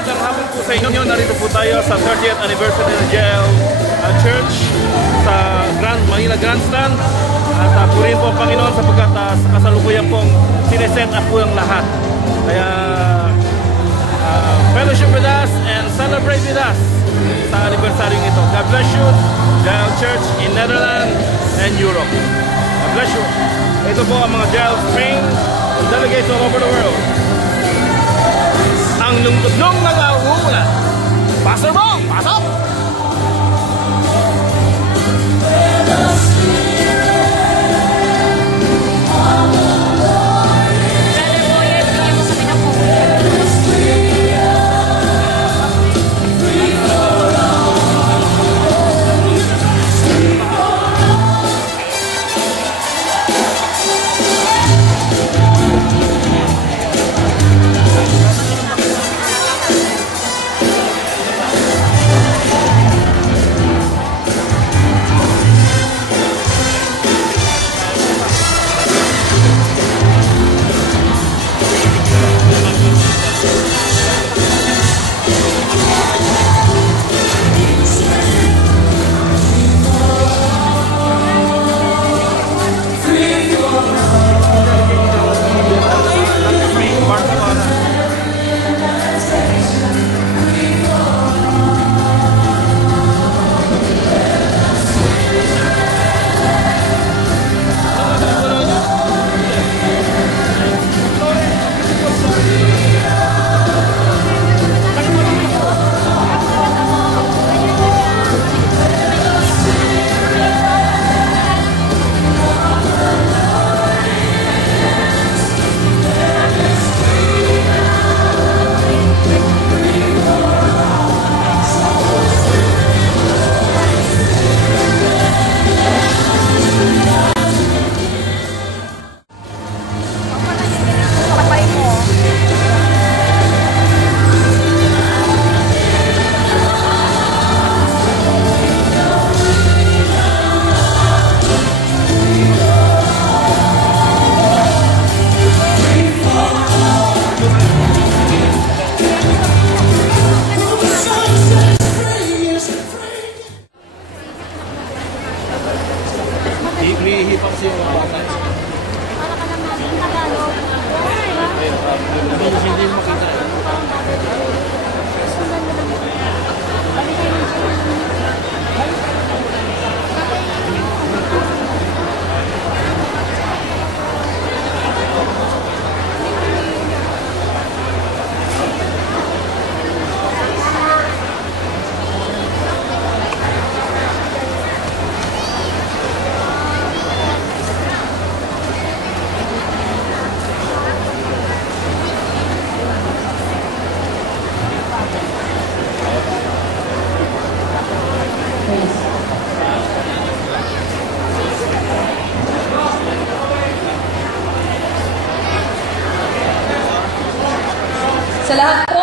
Magandang hapon po sa inyo. Narito po tayo sa 30th anniversary ng JL Church sa Manila Grandstand. At purihin po ang Panginoon sapagkat sa kasalukuyan pong sineset up po ang lahat. Kaya fellowship with us and celebrate with us sa anniversary ito. God bless you, JL Church in Netherlands and Europe. God bless you. Ito po ang mga JL trained delegates all over the world. Ang lungkot nung nanganguna. Pastor Bong, pasok! Hihipang siya yung bata. Para ka lang natin Tagalog. Hindi mo makita. Sa lahat po